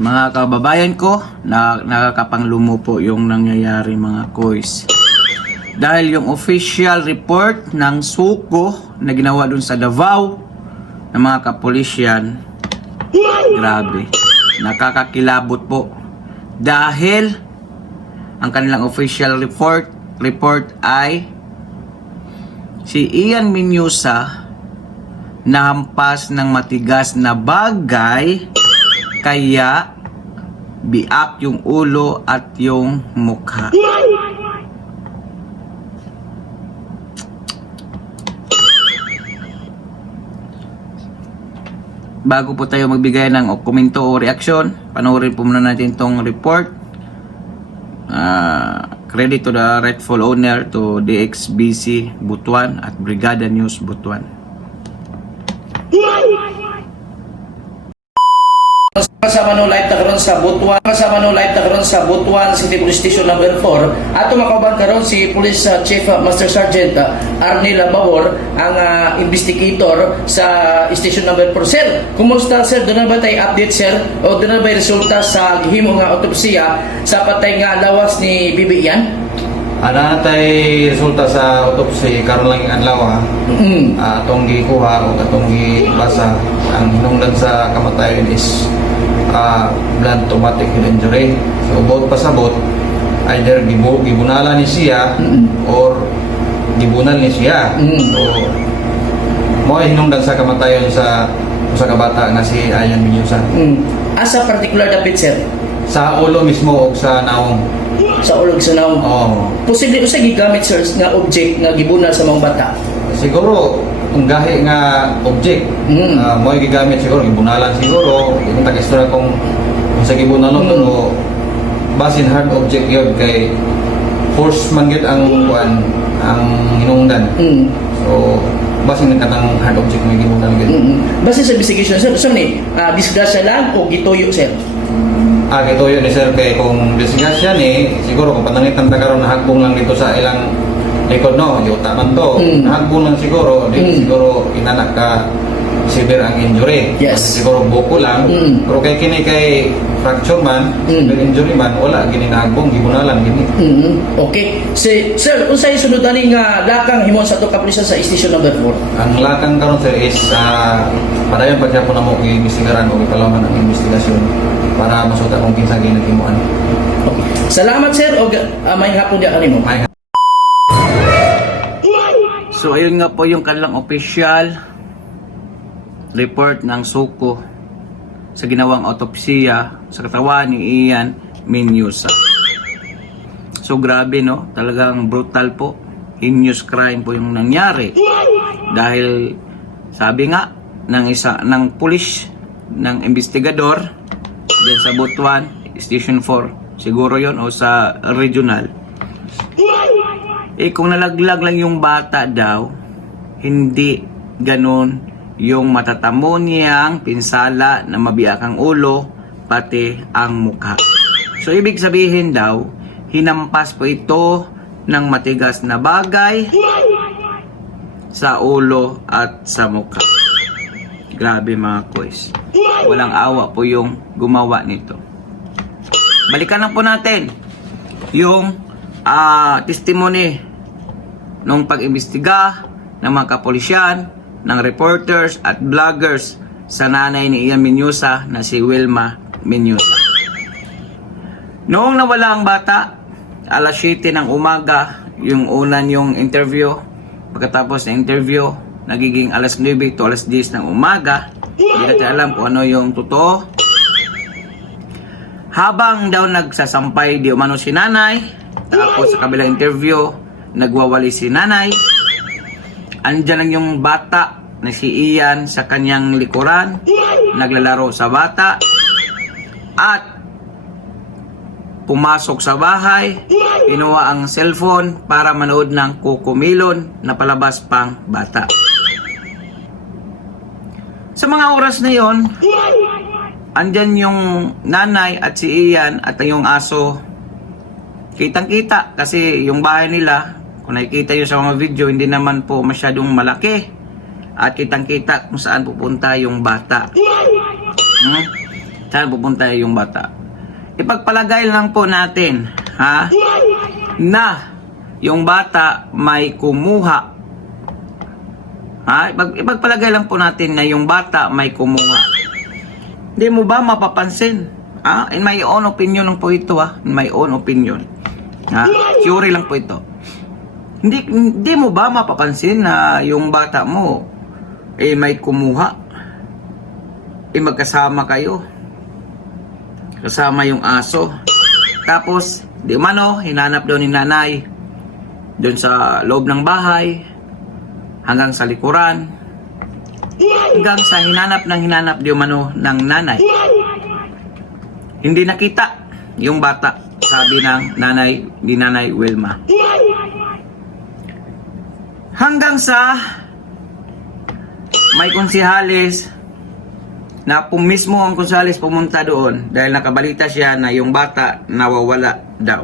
Mga kababayan ko, nakakapanglumo po yung nangyayari mga koys. Dahil yung official report ng suko na ginawa dun sa Davao ng mga kapulisyan, grabe, nakakakilabot po. Dahil ang kanilang official report ay si Ian Minyusa nahampas ng matigas na bagay, kaya biak yung ulo at yung mukha. Bago po tayo magbigay ng komento o reaksyon, panoorin po muna natin tong report. Credit to the rightful owner, to DXBC Butuan at Brigada News Butuan. Kasama no live na karon sa Butuan City Police Station number 4 at tumakaban karon si Police Chief Master Sergeant Arnel Bawor, ang investigator sa station number 4. Sir, kumusta sir? Doon na ba tayo update sir? O doon na ba resulta sa gihimo nga autopsiya sa patay nga lawas ni Bibi Ian? Ana tay resulta sa autopsy karon lang adlaw atong gikuha o atong gibasa. Ang hinungdan sa kamatayon is blood traumatic head injury. So both pasabot, either gibunala ni siya or gibunal ni siya. So mo hinungdan sa kamatayon sa usa ka bata nga si Ian Minyusa. Asa particular dapit sir? Sa ulo mismo o sa naong. Sa ulog sa naong. Oh. Posible usa gigamit sir nga object nga gibunal sa mga bata. Siguro kung gahi nga object mo gigamit siguro gibunalan siguro yung tag-istorya kung sa gibunalon o basin hard object yun kay force man gid ang kuan ang hinungdan. So basin kanang hard object may gibunal gid. Base sa investigation sir, so ni disgrasya lang o gituyo sir? Ito yun ni sir kay kung disgrasya ni siguro kung panangitan ta karon nahagbong lang dito sa ilang likod no, yuta man to. Nahagbong lang siguro, di siguro inanak ka severe ang injury. Yes. Siguro buko lang. Pero kay kini kay fracture man, severe injury man, wala gini nahagbong gibunalan gini. Okay. Sir, unsay sunod ani nga lakang himon sa to kapulisan sa station number 4? Ang lakang karon sir is padayon pa gyapon namo giimbestigaran o gipalaman ang investigasyon para masuta kung kinsa ginahimuan. Okay. Salamat sir og may hapon dia kanimo. So ayun nga po yung kanilang official report ng suko sa ginawang autopsiya sa katawan ni Ian Minyusa. So grabe no, talagang brutal po, heinous crime po yung nangyari. Dahil sabi nga ng pulis, ng investigador diyan sa Butuan Station 4, siguro yon o sa regional. Kung nalaglag lang yung bata daw, hindi ganon yung matatamo niyang pinsala na mabiyak ang ulo, pati ang mukha. So, ibig sabihin daw, hinampas po ito ng matigas na bagay sa ulo at sa mukha. Grabe mga koys. Walang awa po yung gumawa nito. Balikan lang po natin yung testimony nung pag-imbestiga ng mga kapulisyan, ng reporters at vloggers sa nanay ni Ian Minyusa na si Wilma Minyusa. Noong nawala ang bata, alas 7 ng umaga, yung unan yung interview. Pagkatapos ng interview, nagiging alas 9 to alas 10 ng umaga. Hindi natin alam kung ano yung totoo. Habang daw nagsasampay di umano si nanay, tapos sa kabilang interview, nagwawali si nanay. Andyan lang yung bata na si Ian sa kanyang likuran, naglalaro sa bata, at pumasok sa bahay, kinuha ang cellphone para manood ng Cocomelon na palabas pang bata. Sa mga oras na yon, andyan yung nanay at si Ian at yung aso. Kitang-kita kasi yung bahay nila, kung nakikita nyo sa mga video, hindi naman po masyadong malaki. At kitang-kita kung saan pupunta yung bata. Saan pupunta yung bata? Ipagpalagay lang po natin, ha? Na yung bata may kumuha. Ha? Ipagpalagay lang po natin na yung bata may kumuha. Hindi mo ba mapapansin? Ha? In my own opinion lang po ito, ha? In my own opinion. Ha? Theory lang po ito. Hindi mo ba mapapansin na yung bata mo may kumuha? Magkasama kayo. Kasama yung aso. Tapos, di umano, hinanap daw ni nanay doon sa loob ng bahay, hanggang sa likuran, hanggang sa hinanap di umano ng nanay. Hindi nakita yung bata, sabi ng nanay ni Nanay Wilma. Hanggang sa may konsehalis na mismo ang konsehalis pumunta doon dahil nakabalita siya na yung bata nawawala daw.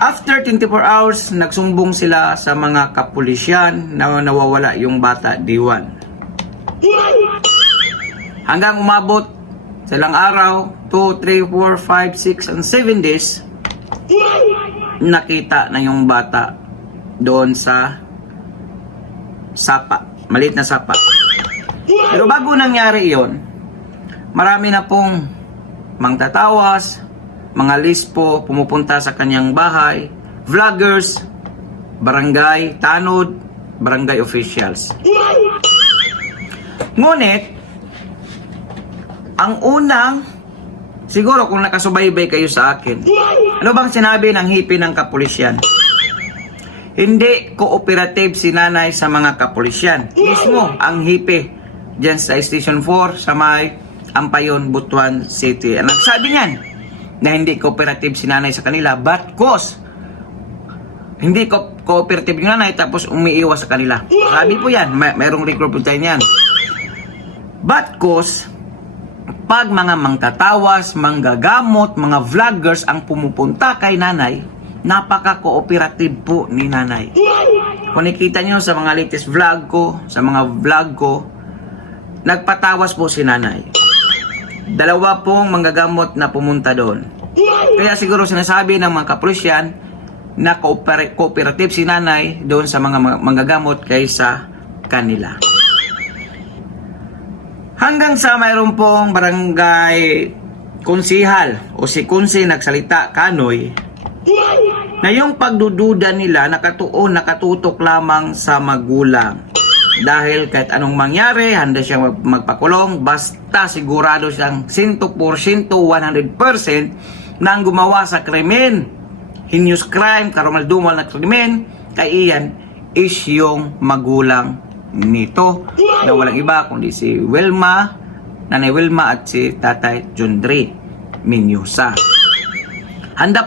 After 24 hours, nagsumbong sila sa mga kapulisyan na nawawala yung bata, D1. Hanggang umabot sa ilang araw, 2, 3, 4, 5, 6, and 7 days, nakita na yung bata doon sa sapa, maliit na sapa. Pero bago nangyari yon, marami na pong mangtatawas, mga lispo pumupunta sa kanyang bahay, vloggers, barangay tanod, barangay officials. Ngunit, ang unang, siguro kung nakasubaybay kayo sa akin, ano bang sinabi ng hipi ng kapulisyan? Hindi cooperative si nanay sa mga kapulisyan. Mismo ang hipi dyan sa Station 4 sa may Ampayon, Butuan City. Ang nagsabi niyan na hindi cooperative si nanay sa kanila, but cause hindi cooperative yung nanay tapos umiiwas sa kanila. Sabi po yan, mayroong record po tayo yan. But cause pag mga mangtatawas, manggagamot, mga vloggers ang pumupunta kay nanay, napaka-cooperative po ni nanay. Kung nakita nyo sa mga latest vlog ko, sa mga vlog ko, nagpatawas po si nanay. Dalawa pong manggagamot na pumunta doon. Kaya siguro sinasabi ng mga kapulisyan na cooperative si nanay doon sa mga manggagamot kaysa kanila. Hanggang sa mayroon pong barangay konsihal o si Kunsi nagsalita kanoy na yung pagdududa nila nakatutok lamang sa magulang. Dahil kahit anong mangyari, handa siyang magpakulong basta sigurado siyang 100%, 100% nang gumawa sa krimen, heinous crime, karumaldumal na krimen, kay iyan is yung magulang nito na walang iba kundi si Wilma, Nanay Wilma at si Tatay John Dre Minyosa. Handa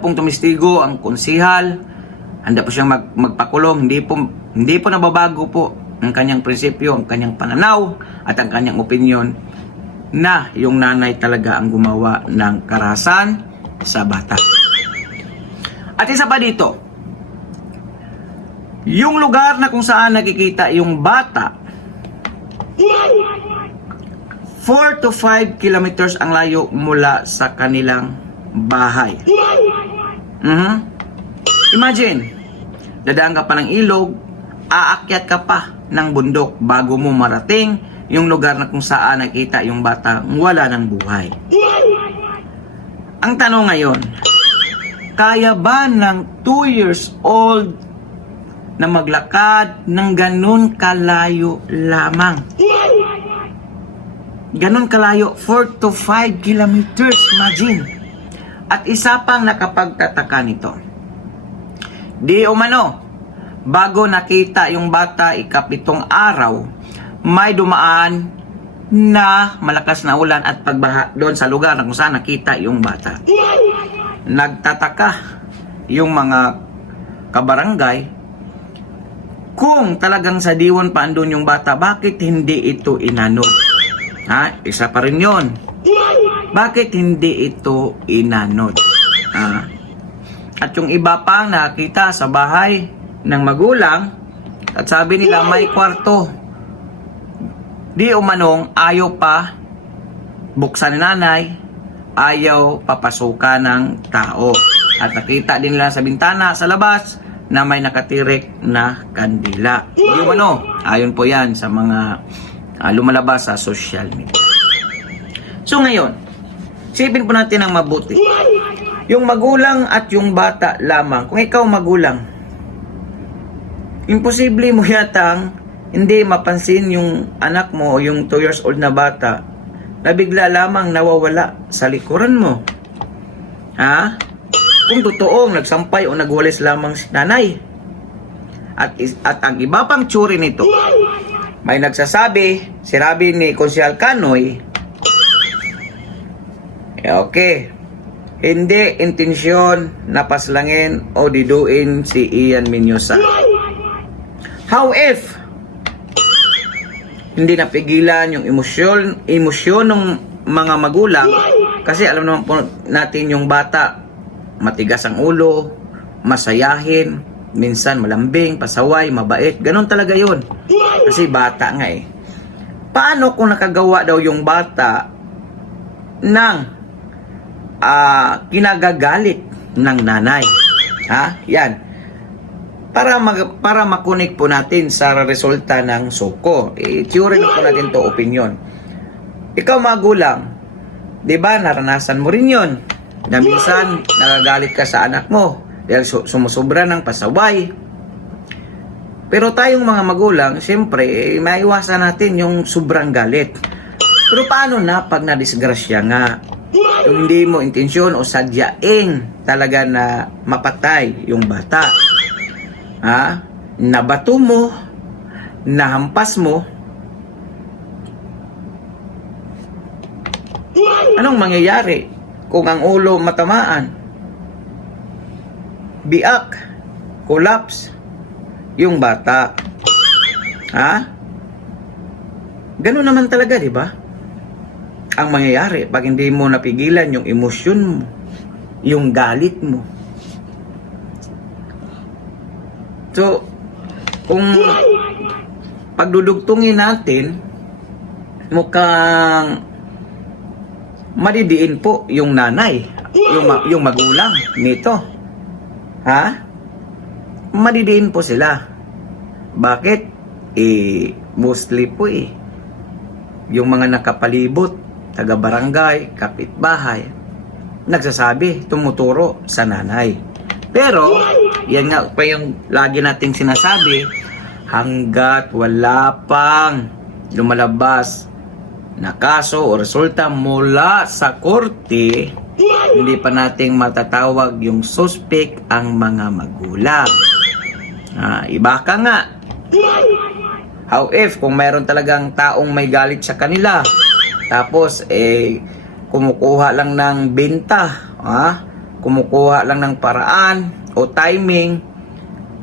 pong tumistigo ang konsihal, handa po siyang magpakulong, hindi po nababago po ang kanyang prinsipyo, ang kanyang pananaw at ang kanyang opinyon na yung nanay talaga ang gumawa ng karahasan sa bata. At isa pa dito, yung lugar na kung saan nakikita yung bata, 4 to 5 kilometers ang layo mula sa kanilang bahay. Imagine, dadaan ka pa ng ilog, aakyat ka pa ng bundok bago mo marating yung lugar na kung saan nakita yung bata wala ng buhay. Ang tanong ngayon, kaya ba ng 2 years old na maglakad ng ganun kalayo lamang? Ganun kalayo, 4 to 5 kilometers, imagine. At isa pang nakapagtataka nito, di umano, bago nakita yung bata ika-7 araw, may dumaan na malakas na ulan at pagbaha doon sa lugar na kung saan nakita yung bata. Nagtataka yung mga kabarangay kung talagang sa diwan pa andun yung bata, bakit hindi ito inanod? Ha? Isa pa rin yun. Bakit hindi ito inanod? At yung iba pang nakita sa bahay ng magulang at sabi nila may kwarto. Di umanong ayaw pa buksan ni nanay, ayaw papasukan ng tao. At nakita din nila sa bintana sa labas na may nakatirik na kandila. Yung ano, ayon po yan sa mga lumalabas sa social media. So ngayon, isipin po natin ang mabuti. Yung magulang at yung bata lamang, kung ikaw magulang, imposible mo yatang hindi mapansin yung anak mo o yung 2 years old na bata na bigla lamang nawawala sa likuran mo. Ha? Kung totoong nagsampay o nagwalis lamang si nanay. At ang iba pang tsuri nito, may nagsasabi, sinabi ni Konsyal Kanoy, okay, hindi intensyon na paslangin o diduin si Ian Menyosa. However, hindi napigilan yung emosyon ng mga magulang kasi alam naman po natin yung bata matigas ang ulo, masayahin, minsan malambing, pasaway, mabait, ganun talaga yun kasi bata nga eh. Paano kung nakagawa daw yung bata ng kinagagalit ng nanay? Ha? Yan. Para makunik po natin sa resulta ng suko. Theory na po natin to opinion. Ikaw magulang, di ba naranasan mo rin yon na minsan nagagalit ka sa anak mo dahil sumusobra ng pasaway. Pero tayong mga magulang, siyempre, maiwasan natin yung sobrang galit. Pero paano na pag nadisgrasya nga? Yung hindi mo intensyon o sadyaing talaga na mapatay yung bata. Ha? Nabato mo, nahampas mo, anong mangyayari kung ang ulo matamaan? Biak, collapse yung bata. Ha? Ganun naman talaga, di ba? Ang mangyayari pag hindi mo napigilan yung emosyon mo, yung galit mo. So, kung pagdudugtungin natin, mukhang madidiin po yung nanay, yung magulang nito. Ha? Madidiin po sila. Bakit? Mostly po yung mga nakapalibot, taga-barangay, kapitbahay, nagsasabi, tumuturo sa nanay. Pero, yan nga pa yung lagi nating sinasabi, hanggat wala pang lumalabas na kaso o resulta mula sa korte, hindi pa nating matatawag yung suspect ang mga magulang. Iba ka nga. However, kung mayroon talagang taong may galit sa kanila, tapos kumukuha lang ng benta, kumukuha lang ng paraan o timing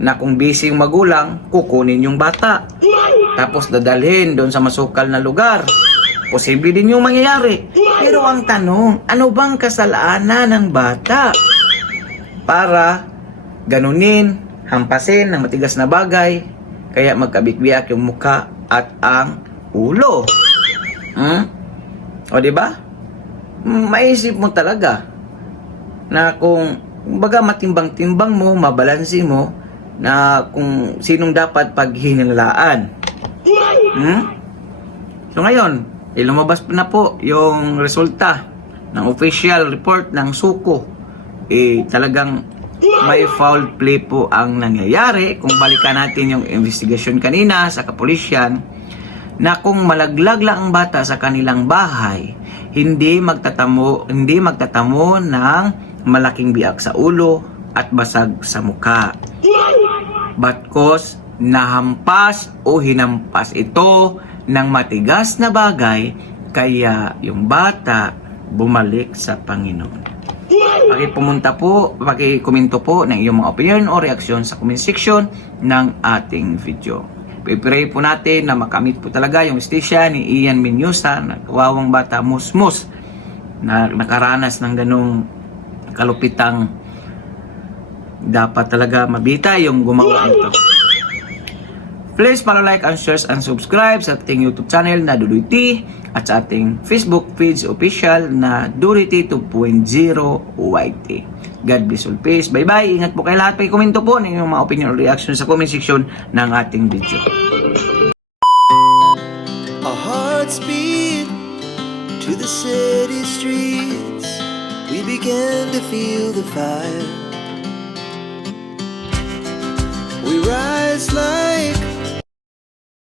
na kung busy yung magulang, kukunin yung bata. Tapos dadalhin doon sa masukal na lugar. Posible din yung mangyayari. Pero ang tanong, ano bang kasalanan ng bata? Para ganunin, hampasin ng matigas na bagay, kaya magkabikbiyak yung mukha at ang ulo. O diba? Maisip mo talaga na kung baga matimbang-timbang mo, mabalansi mo na kung sinong dapat paghihinalaan. So ngayon, lumabas na po yung resulta ng official report ng suko. Talagang may foul play po ang nangyayari. Kung balikan natin yung investigation kanina sa kapulisyan, na kung malaglag lang ang bata sa kanilang bahay, hindi magtatamo ng malaking biak sa ulo at basag sa mukha. But cause nahampas o hinampas ito ng matigas na bagay, kaya yung bata bumalik sa Panginoon. Pakipumunta po, pakikomento po ng iyong mga opinion o reaksyon sa comment section ng ating video. Pipray po natin na makamit po talaga yung istisya ni Ian Menyosa, na kawawang bata musmus na nakaranas ng ganong kalupitang dapat talaga mabita yung gumawa nito. Please follow, like, and share and subscribe sa ating YouTube channel na Dudoy T at sa ating Facebook page official na Dudoy T 2.0 YT. God bless all, peace. Bye-bye. Ingat po kayo lahat. Komento po ng inyong mga opinion or reaction sa comment section ng ating video. Our hearts beat to the city streets. We began to feel the fire. We rise like